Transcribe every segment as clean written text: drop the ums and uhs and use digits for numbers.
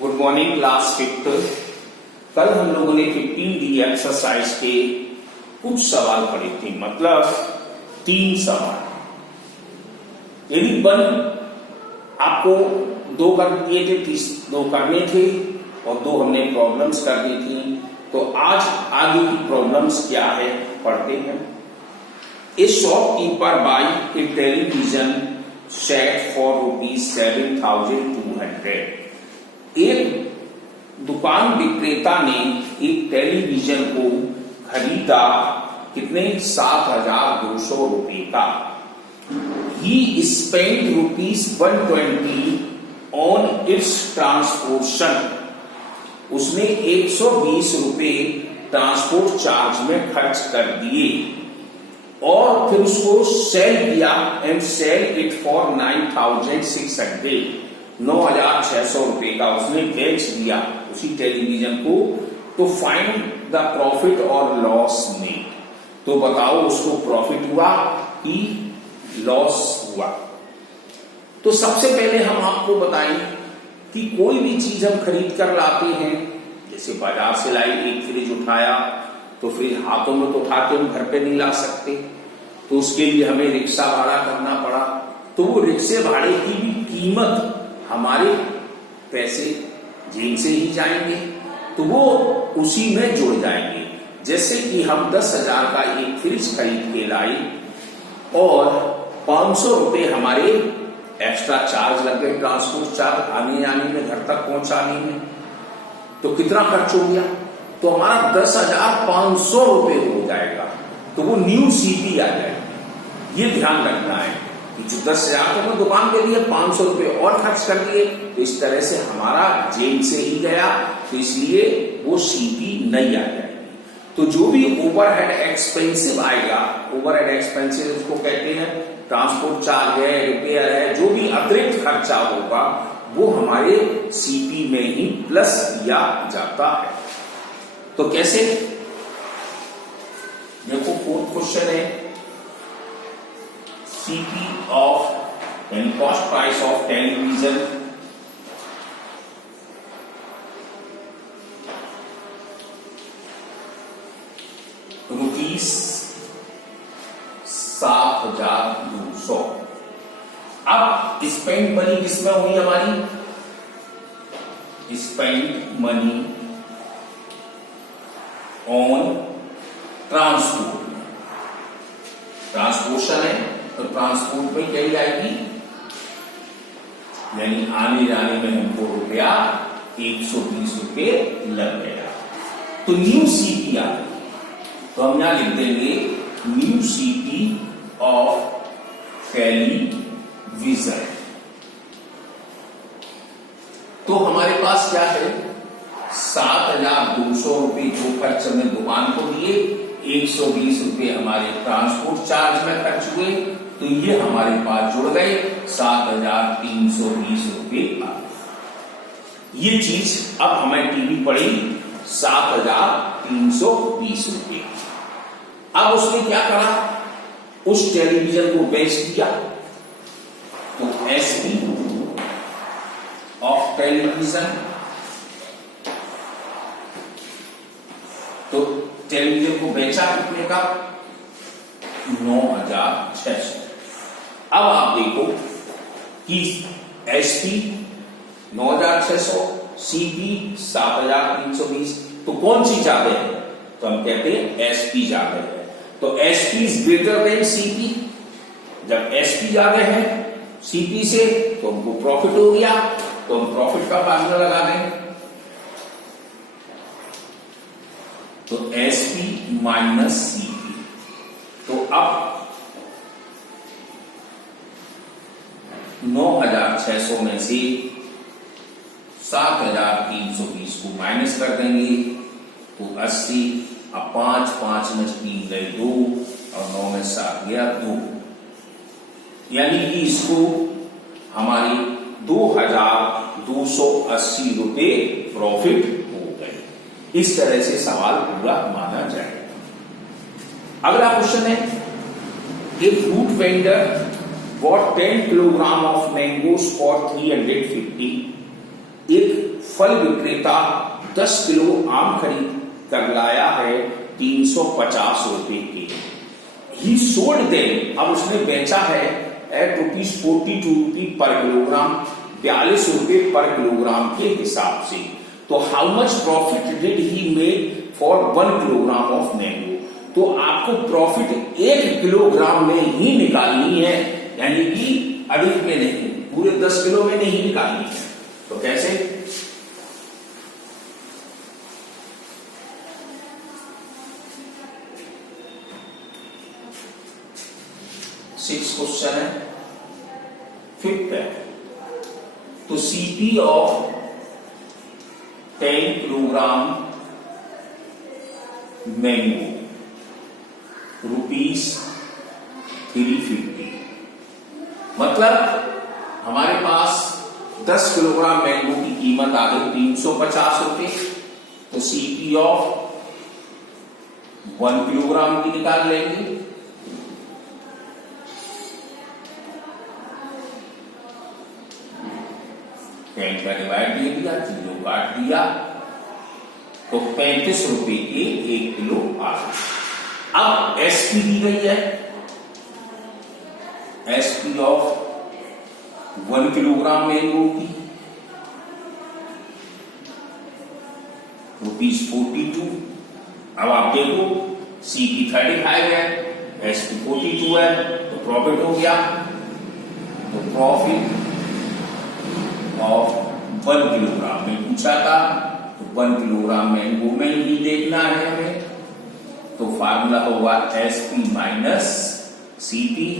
Good morning class fifth. कल हम लोगों ने 15D एक्सरसाइज के कुछ सवाल पढ़े थे, मतलब 3 सवाल। यदि वन आपको 2 कर दिए थे, 2 करने थे और 2 हमने प्रॉब्लम्स कर दी थी। तो आज आगे की प्रॉब्लम्स क्या है पढ़ते हैं। A shopkeeper buy a television set for ₹7,200। एक दुकान विक्रेता ने एक टेलीविजन को खरीदा कितने, 7,200 रुपए का। ही स्पेंड ₹120 ऑन इट्स ट्रांसपोर्टेशन। उसने 120 रुपए ट्रांसपोर्ट चार्ज में खर्च कर दिए और फिर उसको सेल किया एंड सेल इट फॉर 9,600। 9,600 रुपए का उसने बेच दिया उसी टेलीविजन को। तो फाइंड द प्रॉफिट और लॉस मेड। तो बताओ उसको प्रॉफिट हुआ कि लॉस हुआ। तो सबसे पहले हम आपको बताएं कि कोई भी चीज हम खरीद कर लाते हैं, जैसे बाजार से लाई एक फ्रिज उठाया, तो फ्रिज हाथों में तो उठा के हम घर पे नहीं ला सकते, तो उसके लिए हमें रिक्शा भाड़ा करना पड़ा। तो वो रिक्शे भाड़े की भी कीमत हमारे पैसे जेब से ही जाएंगे, तो वो उसी में जुड़ जाएंगे। जैसे कि हम 10,000 का एक फ्रिज खरीद के लाए और 500 रुपए हमारे एक्स्ट्रा चार्ज लग गए, ट्रांसपोर्ट चार्ज आने जाने में, घर तक पहुंचाने में, तो कितना खर्च हो गया। तो हमारा 10,500 रुपए हो जाएगा, तो वो न्यू सीपी आ जाएगी। ये ध्यान रखना है कि जो 10,000 तो मैं दुकान के लिए 500 रुपए और खर्च कर दिए, तो इस तरह से हमारा जेब से ही गया, तो इसलिए वो सीपी नहीं आ जाएगी। तो जो भी ओवरहेड एक्सपेंसिव आएगा, ओवरहेड एक्सपेंसिव उसको कहते हैं, ट्रांसपोर्ट चार्ज है, रिपेयर है, जो भी अतिरिक्त खर्चा होगा वो हमारे सीपी में ही प्लस किया जाता है। तो कैसे, देखो 4th क्वेश्चन है, CP of and cost price of television ₹7,200। अब स्पेंड मनी किसमें हुई हमारी, spend money on transport. Transportation है तो ट्रांसपोर्ट में क्या आएगी, यानी आने जाने में हमको रुपया 120 रुपए लग गया। तो न्यू सीपी आ गई, तो हम यहां लिख देंगे न्यू सीपी ऑफ टेलीविजन। तो हमारे पास क्या है, 7,200 रुपए जो खर्च हमने दुकान को दिए, 120 रुपए हमारे ट्रांसपोर्ट चार्ज में खर्च हुए, तो ये हमारे पास जुड़ गए 7,320 रुपए का। ये चीज अब हमें टीवी पड़ी 7,320 रुपए। अब उसने क्या करा, उस टेलीविजन को बेच दिया। तो एसपी ऑफ टेलीविजन, तो टेलीविजन को बेचा कितने का, 9,600। अब आप देखो कि एसपी 9,600, सीपी 7,320, तो कौन सी ज्यादा है, तो हम कहते हैं एसपी ज्यादा है। तो SP is greater than CP. जब एसपी ज्यादा है सीपी से तो हमको प्रॉफिट हो गया, तो हम प्रॉफिट का फार्मूला लगा देंगे। तो एसपी माइनस सीपी। तो अब 9,600 में से 7,320 को माइनस कर देंगे, तो 80। अब 5 में 3 गए 2 और 9 में 7 गया 2, यानी कि इसको हमारी 2,280 रुपए प्रॉफिट हो गए। इस तरह से सवाल पूरा माना जाएगा। अगला क्वेश्चन है, a fruit vendor bought 10 kilogram of mangoes for 350। एक फल विक्रेता 10 किलो आम खरीद कर लाया है 350 रुपए के। ही सोल्ड देम, अब उसने बेचा है एट ₹42 पर किलोग्राम, 42 रुपए पर किलोग्राम के हिसाब से। तो how much profit did he made for 1 kilogram of mango. तो आपको प्रॉफिट 1 किलोग्राम में ही निकालनी है, यानी कि अधिक में नहीं, पूरे 10 किलो में नहीं निकालनी है। तो कैसे? 6 क्वेश्चन है, 5th है। तो सीपी ऑफ 10 किलोग्राम मैंगो ₹350। मतलब हमारे पास 10 किलोग्राम मैंगो की कीमत आ गई 350 रुपए। तो सीपी ऑफ 1 किलोग्राम की निकाल लेंगे। पॉइंट का डिवाइड दे दिया, 0 काट दिया, तो 35 रुपए के 1 किलो आ गया। अब एसपी दी गई है, एसपी ऑफ 1 किलोग्राम मैंगो की ₹42। अब आप देखो सीपी 35 है, एसपी 42 है, तो प्रॉफिट हो गया। तो प्रॉफिट ऑफ 1 किलोग्राम में पूछा था, तो 1 किलोग्राम मैंगो में ही देखना है हमें। तो फार्मूला होगा एसपी माइनस सीपी,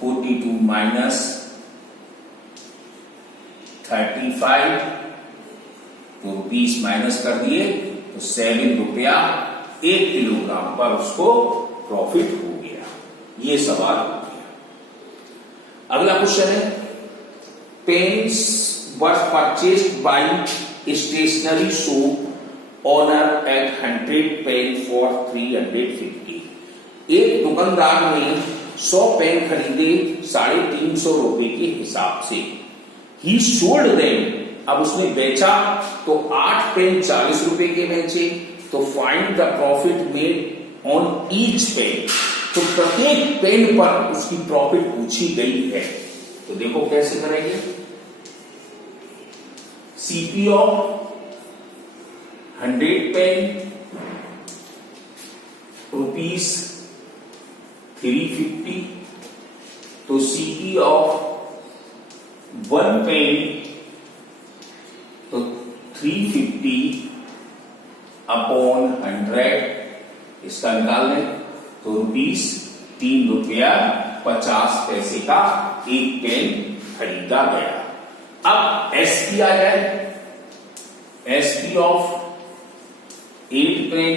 42 माइनस 35, तो 20 माइनस कर दिए, तो 7 रुपया 1 किलोग्राम पर उसको प्रॉफिट हो गया। ये सवाल हो गया। अगला क्वेश्चन है, pens were purchased by stationery shop owner at 100 pen for 350। एक दुकानदार ने 100 पेन खरीदे 350 रुपए के हिसाब से। ही सोल्ड देम, अब उसने बेचा तो 8 पेन 40 रुपए के बेचे। तो find the profit made on each pen. तो प्रत्येक पेन पर उसकी प्रॉफिट पूछी गई है। तो देखो कैसे करेंगे। CP of 100 pen ₹350। तो सीपी ऑफ 1 पेन तो 350 अपॉन 100, इसका निकाल लें तो ₹3.50 का 1 पेन खरीदा गया। अब एसपी आ जाए, SP of 8 pen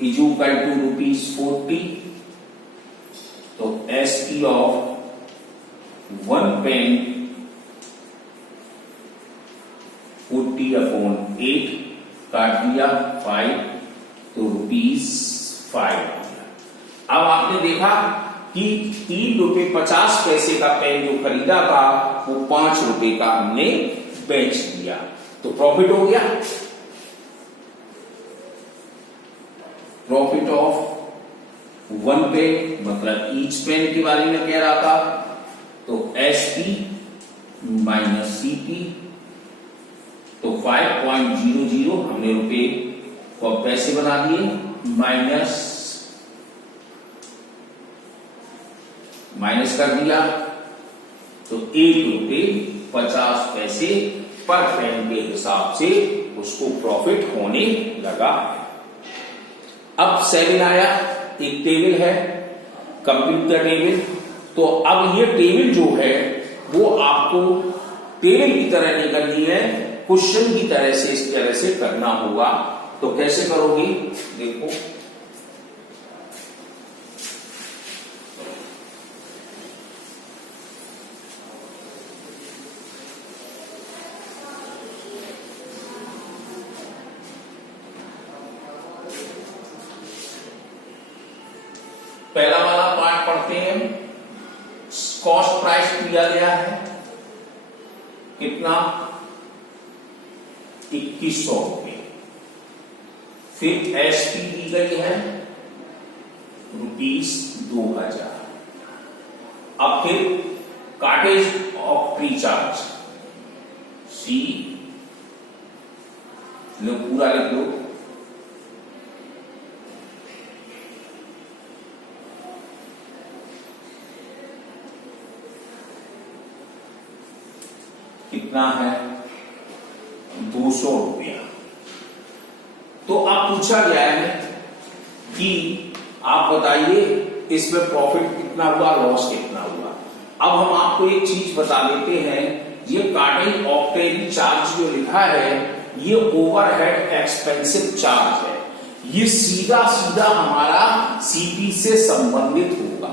is equal to ₹40। तो एसपी ऑफ 1 पेन 40 अपॉन 8 काट दिया 5, तो ₹5। अब आपने देखा कि ₹3.50 का पेन जो खरीदा था वो ₹5 का हमने बेच दिया, तो प्रॉफिट हो गया। प्रॉफिट ऑफ 1 पेन मतलब ईच पेन के बारे में कह रहा था। तो एसपी माइनस सीपी, तो 5.00 हमने रुपए को पैसे बना दिए, माइनस कर दिया, तो ₹1.50 पर पेन के हिसाब से उसको प्रॉफिट होने लगा है। अब 7 आया, एक टेबल है कंप्यूटर टेबल। तो अब ये टेबल जो है वो आपको टेबल की तरह नहीं करनी है, क्वेश्चन की तरह से इस तरह से करना होगा। तो कैसे करोगे देखो, पहला वाला पार्ट पढ़ते हैं। कॉस्ट प्राइस दिया गया है कितना 2100 रुपये। फिर एसपी दी गई है ₹2000। अब फिर काटेज ऑफ ट्री चार्ज सी लो, पूरा लिख लो। कितना है 200 रुपया। तो आप पूछा गया है कि आप बताइए इसमें प्रॉफिट कितना हुआ, लॉस कितना हुआ। अब हम आपको एक चीज बता देते हैं, ये काटिंग ऑक्टेरी चार्ज जो लिखा है ये ओवरहेड एक्सपेंसिव चार्ज है। ये सीधा सीधा हमारा सीपी से संबंधित होगा,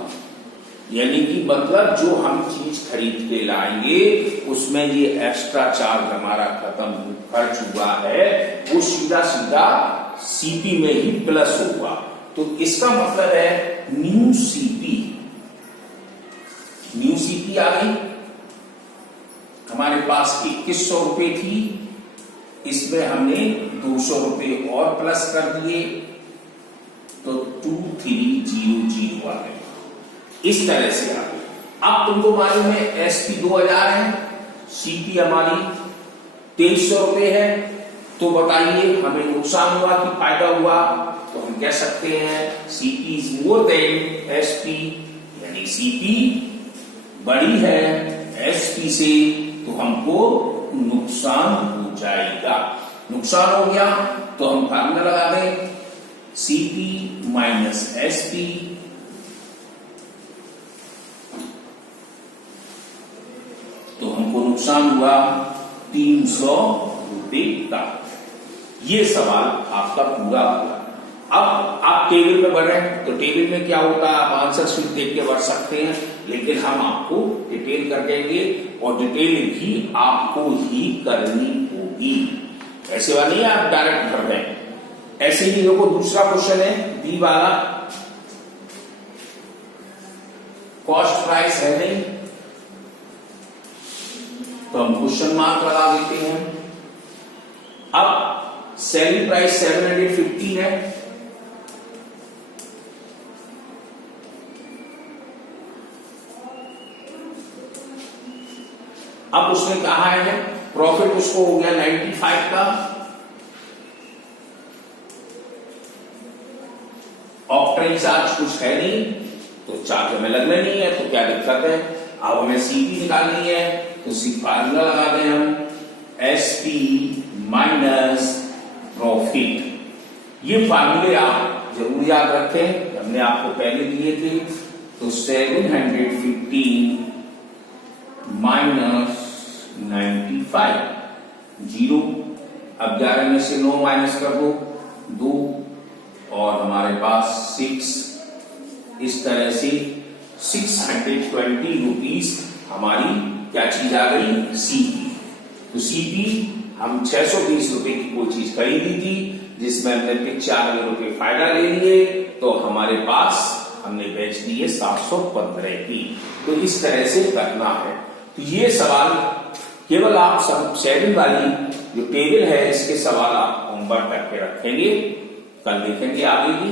यानी कि मतलब जो हम चीज खरीद के लाएंगे उसमें ये एक्स्ट्रा चार्ज हमारा खत्म खर्च हुआ है, वो सीधा सीधा सीपी में ही प्लस होगा। तो इसका मतलब है न्यू सीपी आ गई हमारे पास 2100 रुपए थी, इसमें हमने 200 रुपए और प्लस कर दिए तो 2300 आ गए। इस तरह से आ गई। अब तुमको मालूम है एसपी 2000 है, सीपी हमारी 2300 रुपए है, तो बताइए हमें नुकसान हुआ कि फायदा हुआ। तो हम कह सकते हैं CP is more than SP, यानी सीपी बड़ी है एसपी से, तो हमको नुकसान हो जाएगा। नुकसान हो गया तो हम फार्मूला लगा दें सीपी माइनस एसपी, तो हमको नुकसान हुआ 300 रुपए का। ये सवाल आपका पूरा हुआ। अब आप टेबल में बढ़ रहे हैं तो टेबल में क्या होता है आप आंसर शीट देख के बढ़ सकते हैं, लेकिन हम आपको डिटेल कर देंगे और डिटेल भी आपको ही करनी होगी। ऐसे वाला नहीं आप डायरेक्ट भर रहे हैं। ऐसे ही देखो दूसरा क्वेश्चन है बी वाला, कॉस्ट प्राइस है नहीं तो हम क्वेश्चन मार्क लगा देते हैं। अब सेलिंग प्राइस 715 है, अब उसने कहा है प्रॉफिट उसको हो गया 95 का, ऑक्टेन चार्ज कुछ है नहीं तो चार्ज हमें लगना नहीं है, तो क्या दिक्कत है। अब हमें सीपी निकालनी है तो सी फार्मूला लगा दें हम एसपी माइनस प्रॉफिट। ये फार्मूले आप जरूर याद रखें, हमने आपको पहले दिए थे। तो 715 माइनस 95 0। अब 11 में से 9 माइनस कर दो 2 और हमारे पास 6। इस तरह से 620 रुपीज हमारी क्या चीज आ गई सीपी। तो सीपी हम 620 रुपए की कोई चीज खरीदी थी जिसमें हमने 95 रुपए फायदा ले लिए, तो हमारे पास हमने बेच दिए 715 की। तो इस तरह से करना है। तो ये सवाल केवल आप सब शेयरिंग वाली जो टेबल है इसके सवाल आप होमवर्क करके रखेंगे, कल देखेंगे आगे भी।